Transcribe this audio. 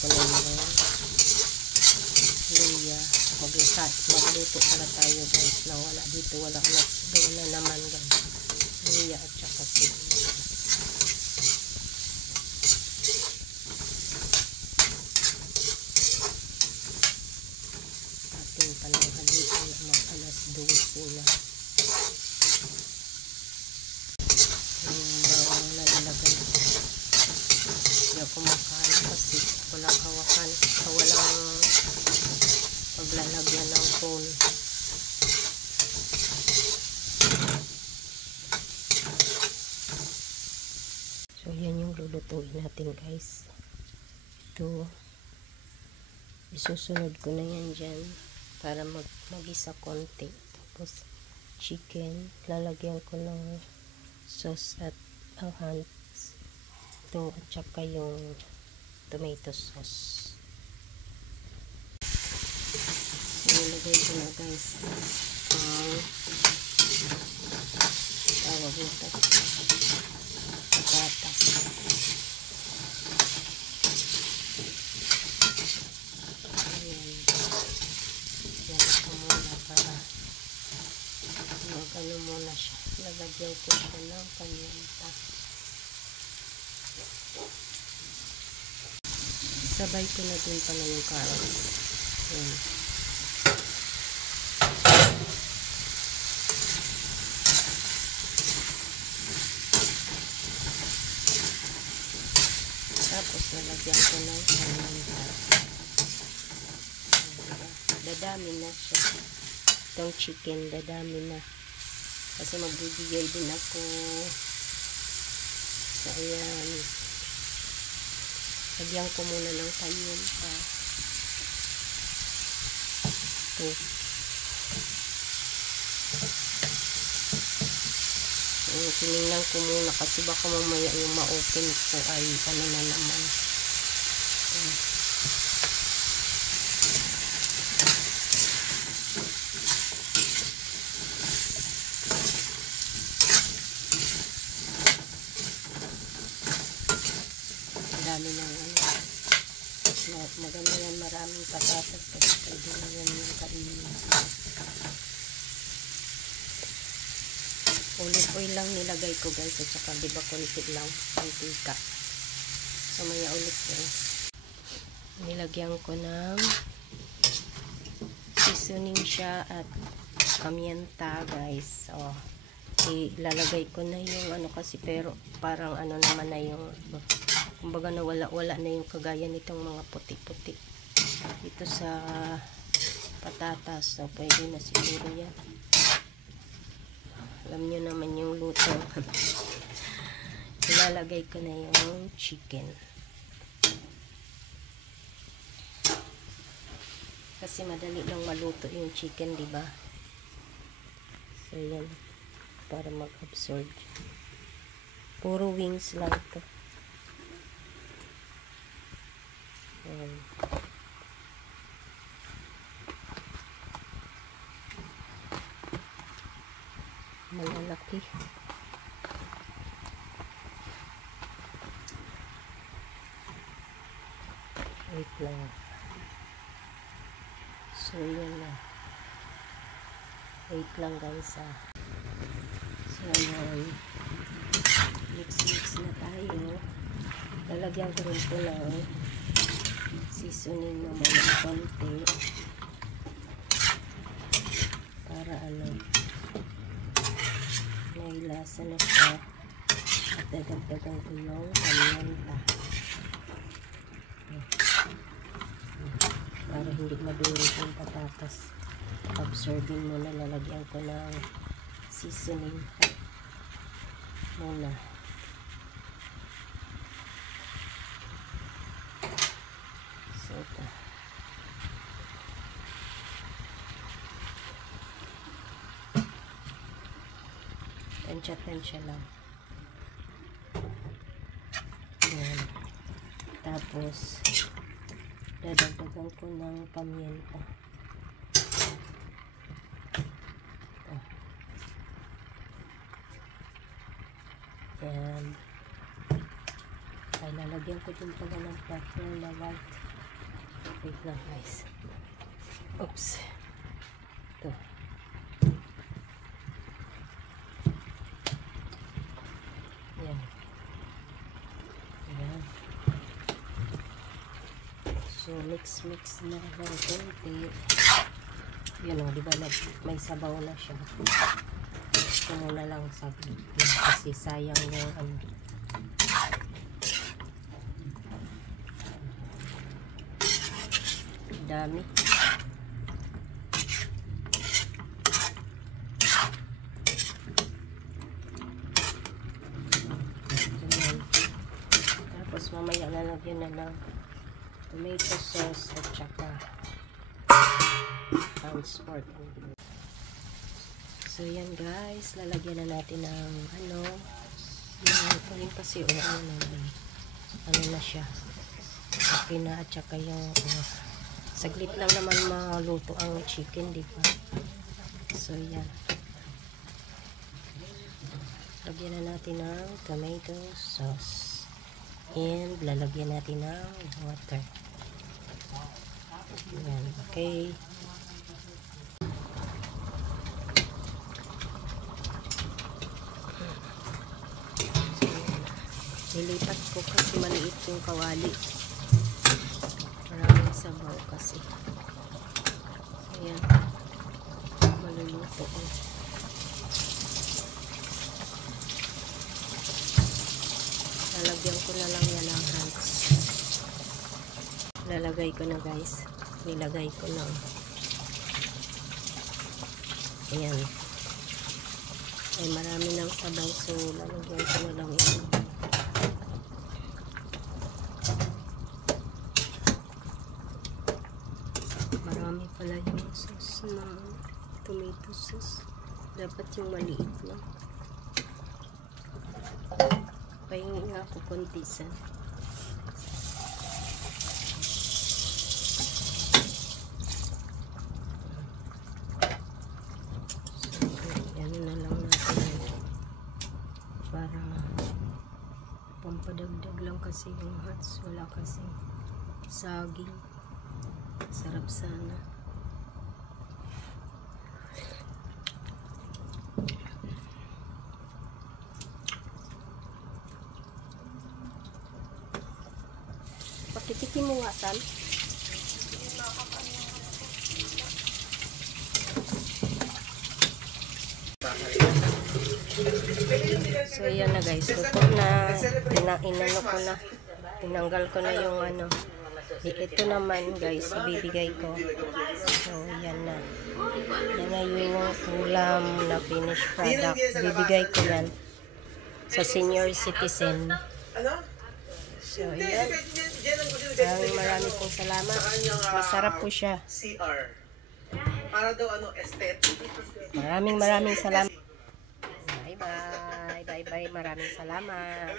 ko na yung luya. Magluto pala tayo guys na wala dito, wala na. Doon na naman guys. Luya at saka sibuyas. Ating pananghalian na mag-alas 12 na. Yung bawang na nilagay ko. Hindi ako makain kasi walang hawakan. Walang paglalagyan ng phone. So yan yung lulutuin natin guys. Ito isusunod ko na yan dyan para mag-isa konti. Tapos chicken, lalagyan ko ng sauce at hands. Ito at saka yung tomato sauce. Nilagay ko na guys tawag nito patatas. Ayan, yan ako muna para mag-ano muna siya. Nalagyan ko siya ng paminta. Sabay ko na din pala yung carrots. Ayan. Tapos lalagyan ko ng paminta. Dadami na siya. Itong chicken, dadami na. Kasi magbibigay din ako. So, ayan. Lagyan ko muna ng paminta. Ito. Tinignan ko muna kasi baka mamaya yung ma-open ko ay ano na naman. Ang dami ng ano. Maganda yan, maraming patatas kasi pwede na yan yung kainin. Olive oil lang nilagay ko guys at saka diba konti lang mantika. So maya ulit guys. Nilagyan ko ng seasoning siya at paminta guys. So ilalagay ko na yung ano kasi pero parang ano naman na yung kumbaga na wala na yung kagaya nitong mga puti-puti dito sa patatas. So pwede na siguro yan. Alam nyo naman yung luto. Ilalagay ko na yung chicken. Kasi madali lang maluto yung chicken, di ba? So, yan. Para mag-absorb. Puro wings lang ito. Ayan. Malalaki. Wait lang. So, yan na. Wait lang guys ah. So, ayan. Mix na tayo. Lalagyan ko rin po ng seasoning naman ng konti. Para ano. May lasa na siya at dagdag-dagan ko yung paminta para hindi madurog yung patatas. Absorbing muna, lalagyan ko ng seasoning muna. So ito tansya lang. Ayan. Tapos dadagdagan ko ng paminta. Ayan. Ay, lalagyan ko din pala ng pepper na white. Wait lang guys. Oops. Ito. Yan. Yan. So, mix na ng konti. Yan o, diba may sabaw na siya. Ito muna lang sabi. Kasi sayang yung ano. Dami. Ayan. Tapos mamaya lalagyan na ng tomato sauce at saka pounds pork. So yan guys, lalagyan na natin ng ano, yung kasi ano na siya. Okay na, at saka yung saglit lang naman maluto ang chicken, di ba? So yan. Lagyan na natin ng tomato sauce. And lalagyan natin ng water. Yan, okay. Nilipat ko kasi maliit yung kawali. Maraming sabaw kasi. Ayan. Maluluto ko. Lalagyan ko na lang yan ng hands. Lalagay ko na guys. Nilagay ko na. Ayan. Ay marami ng sabaw, so lalagyan ko na lang yan. Marami pala yung sauce na tomato sauce. Dapat yung maliit lang. Pahingi nga ako konti sa. So, yan na lang natin. Para pampadagdag lang kasi yung hats. Wala kasi saging. Sarap sana. Pakitikin mo nga, Sam. So, yan na guys. Luto na. Inano ko na. Tinanggal ko na yung ano. Ito naman guys, ibibigay ko. So, yan na. Yan na yung ulam na finished product. Bibigay ko yan sa senior citizen. So, yan. Maraming pong salamat. Masarap po siya. Para daw ano, aesthetic. Maraming salamat. Bye-bye. Bye-bye. Maraming salamat.